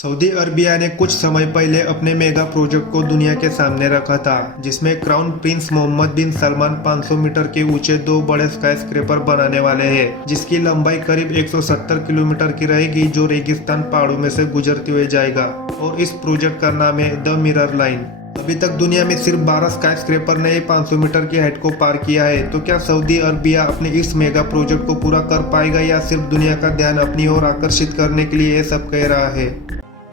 Saudi Arabia ने कुछ समय पहले अपने मेगा प्रोजेक्ट को दुनिया के सामने रखा था, जिसमें क्राउन प्रिंस मोहम्मद बिन सलमान 500 मीटर के ऊंचे दो बड़े स्काईस्क्रेपर बनाने वाले हैं, जिसकी लंबाई करीब 170 किलोमीटर की रहेगी, जो रेगिस्तान पहाड़ों में से गुजरते हुए जाएगा। और इस प्रोजेक्ट का नाम है द मिरर लाइन। अभी तक दुनिया में सिर्फ 12 स्काईस्क्रेपर ने 500 मीटर की हाइट को पार किया है। तो क्या सऊदी अरबिया अपने इस मेगा प्रोजेक्ट को पूरा कर पाएगा या सिर्फ दुनिया का ध्यान अपनी ओर आकर्षित करने के लिए ये सब कह रहा है?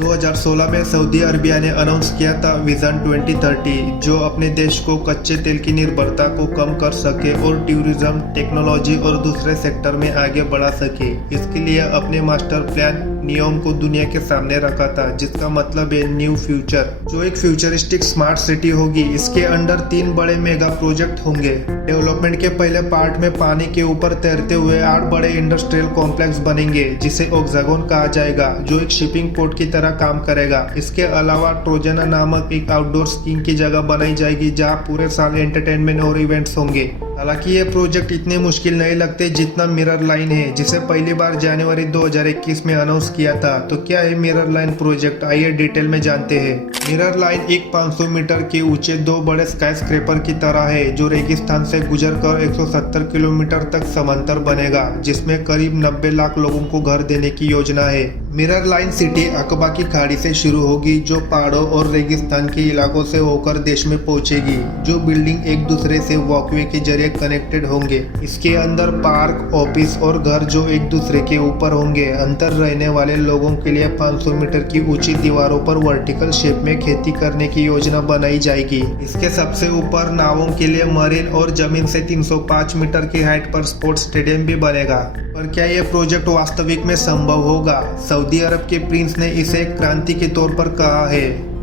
2016 में सऊदी अरबिया ने अनाउंस किया था विजन 2030, जो अपने देश को कच्चे तेल की निर्भरता को कम कर सके और टूरिज्म, टेक्नोलॉजी और दूसरे सेक्टर में आगे बढ़ा सके। इसके लिए अपने मास्टर प्लान नियोम को दुनिया के सामने रखा था, जिसका मतलब है न्यू फ्यूचर, जो एक फ्यूचरिस्टिक स्मार्ट सिटी होगी। इसके अंडर 3 बड़े मेगा प्रोजेक्ट होंगे। डेवलपमेंट के पहले पार्ट में पानी के ऊपर तैरते हुए 8 बड़े इंडस्ट्रियल कॉम्प्लेक्स बनेंगे, जिसे ऑक्सागोन कहा जाएगा, जो एक शिपिंग पोर्ट की तरह काम करेगा। इसके अलावा ट्रोजना नामक एक आउटडोर स्कीइंग की जगह बनाई जाएगी, जहां पूरे साल एंटरटेनमेंट और इवेंट्स होंगे। हालांकि ये प्रोजेक्ट इतने मुश्किल नहीं लगते जितना मिरर लाइन है, जिसे पहली बार जनवरी 2021 में अनाउंस किया था। तो क्या है मिरर लाइन प्रोजेक्ट, आइए डिटेल में जानते हैं। मिरर लाइन एक 500 मीटर के ऊंचे 2 बड़े स्काईस्क्रेपर की तरह है, जो रेगिस्तान से गुजरकर 170 किलोमीटर तक समांतर बनेगा, जिसमें करीब 90 लाख लोगों को घर देने की योजना है। मिरर लाइन सिटी अकबा की खाड़ी से शुरू होगी, जो पहाड़ों और रेगिस्तान के इलाकों से होकर देश में पहुंचेगी, जो बिल्डिंग एक दूसरे से वॉकवे के जरिए कनेक्टेड होंगे। इसके अंदर पार्क, ऑफिस और घर जो एक दूसरे के ऊपर होंगे। अंतर रहने वाले लोगों के लिए 500 मीटर की ऊंची दीवारों पर वर्टिकल शेप में खेती करने की योजना बनाई जाएगी। इसके सबसे ऊपर नावों के लिए मरीन और जमीन से 305 मीटर की हाइट पर स्पोर्ट्स स्टेडियम भी बनेगा। पर क्या ये प्रोजेक्ट वास्तविक में संभव होगा? सऊदी अरब के प्रिंस ने इसे क्रांति के तौर पर कहा है।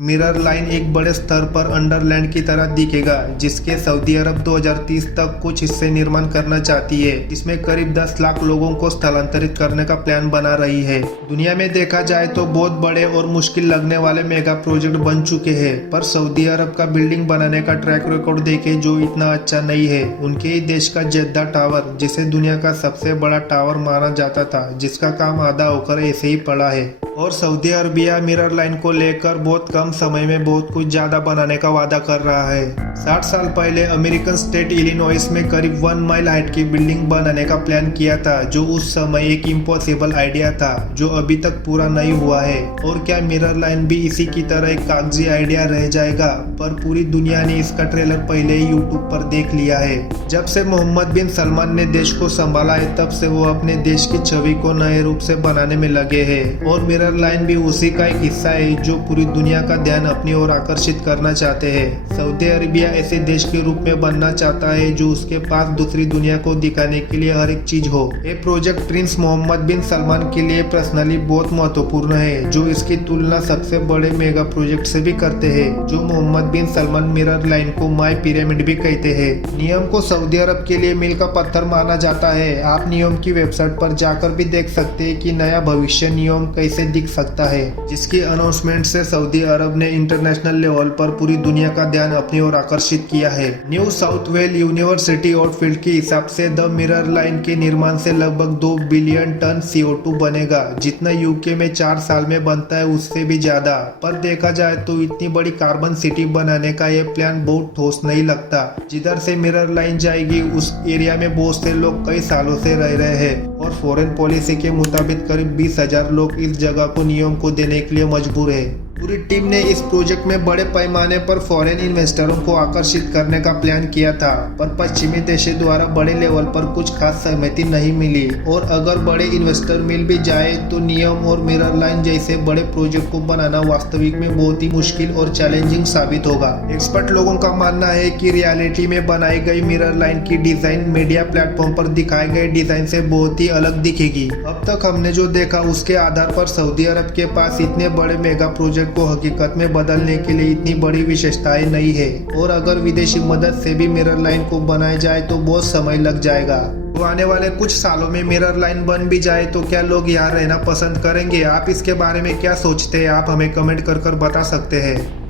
मिरर लाइन एक बड़े स्तर पर अंडरलैंड की तरह दिखेगा, जिसके सऊदी अरब 2030 तक कुछ हिस्से निर्माण करना चाहती है। इसमें करीब 10 लाख लोगों को स्थलांतरित करने का प्लान बना रही है। दुनिया में देखा जाए तो बहुत बड़े और मुश्किल लगने वाले मेगा प्रोजेक्ट बन चुके हैं, पर सऊदी अरब का बिल्डिंग बनाने का ट्रैक रिकॉर्ड देखे जो इतना अच्छा नहीं है। उनके ही देश का जेद्दा टावर, जिसे दुनिया का सबसे बड़ा टावर माना जाता था, जिसका काम आधा होकर ऐसे ही पड़ा है। और सऊदी अरबिया मिरर लाइन को लेकर बहुत कम समय में बहुत कुछ ज्यादा बनाने का वादा कर रहा है। 60 साल पहले अमेरिकन स्टेट इलिनॉइस में करीब 1 माइल हाइट की बिल्डिंग बनाने का प्लान किया था, जो उस समय एक इम्पॉसिबल आइडिया था, जो अभी तक पूरा नहीं हुआ है। और क्या मिरर लाइन भी इसी की तरह एक कागजी आइडिया रह जाएगा? पर पूरी दुनिया ने इसका ट्रेलर पहले ही यूट्यूब पर देख लिया है। जब से मोहम्मद बिन सलमान ने देश को संभाला है, तब से वो अपने देश की छवि को नए रूप से बनाने में लगे हैं। और मिरर लाइन भी उसी का एक हिस्सा है, जो पूरी दुनिया का ध्यान अपनी ओर आकर्षित करना चाहते हैं। सऊदी अरबिया ऐसे देश के रूप में बनना चाहता है, जो उसके पास दूसरी दुनिया को दिखाने के लिए हर एक चीज हो। ये प्रोजेक्ट प्रिंस मोहम्मद बिन सलमान के लिए पर्सनली बहुत महत्वपूर्ण है, जो इसकी तुलना सबसे बड़े मेगा प्रोजेक्ट से भी करते हैं, जो मोहम्मद बिन सलमान मिरर लाइन को माई पिरामिड भी कहते हैं। नियम को सऊदी अरब के लिए मील का पत्थर माना जाता है। आप नियम की वेबसाइट पर जाकर भी देख सकते हैं कि नया भविष्य नियम कैसे दिख सकता है, जिसकी अनाउंसमेंट से सऊदी अरब ने इंटरनेशनल लेवल पर पूरी दुनिया का ध्यान अपनी ओर आकर्षित किया है। New south well university outfield के हिसाब से द मिरर लाइन के निर्माण से लगभग 2 बिलियन टन CO2 बनेगा, जितना यूके में 4 साल में बनता है, उससे भी ज्यादा। पर देखा जाए तो इतनी बड़ी कार्बन सिटी बनाने का यह प्लान बहुत ठोस नहीं लगता। जिधर से मिरर लाइन जाएगी, उस एरिया में बहुत से लोग कई सालों से रह रहे हैं, और फॉरेन पॉलिसी के मुताबिक करीब 20,000 लोग इस जगह को नियम को देने के लिए मजबूर है। पूरी टीम ने इस प्रोजेक्ट में बड़े पैमाने पर फॉरेन इन्वेस्टरों को आकर्षित करने का प्लान किया था, पर पश्चिमी देशों द्वारा बड़े लेवल पर कुछ खास सहमति नहीं मिली। और अगर बड़े इन्वेस्टर मिल भी जाए तो नियम और मिरर लाइन जैसे बड़े प्रोजेक्ट को बनाना वास्तविक में बहुत ही मुश्किल और चैलेंजिंग साबित होगा। एक्सपर्ट लोगों का मानना है कि रियलिटी में बनाई गई मिरर लाइन की डिजाइन मीडिया प्लेटफॉर्म पर दिखाए गए डिजाइन से बहुत ही अलग दिखेगी। अब तक हमने जो देखा उसके आधार पर सऊदी अरब के पास इतने बड़े मेगा प्रोजेक्ट प्रोजेक्ट को हकीकत में बदलने के लिए इतनी बड़ी विशेषताएं नहीं है और अगर विदेशी मदद से भी मिरर लाइन को बनाया जाए तो बहुत समय लग जाएगा। तो आने वाले कुछ सालों में मिरर लाइन बन भी जाए तो क्या लोग यहाँ रहना पसंद करेंगे? आप इसके बारे में क्या सोचते हैं? आप हमें कमेंट कर बता सकते हैं।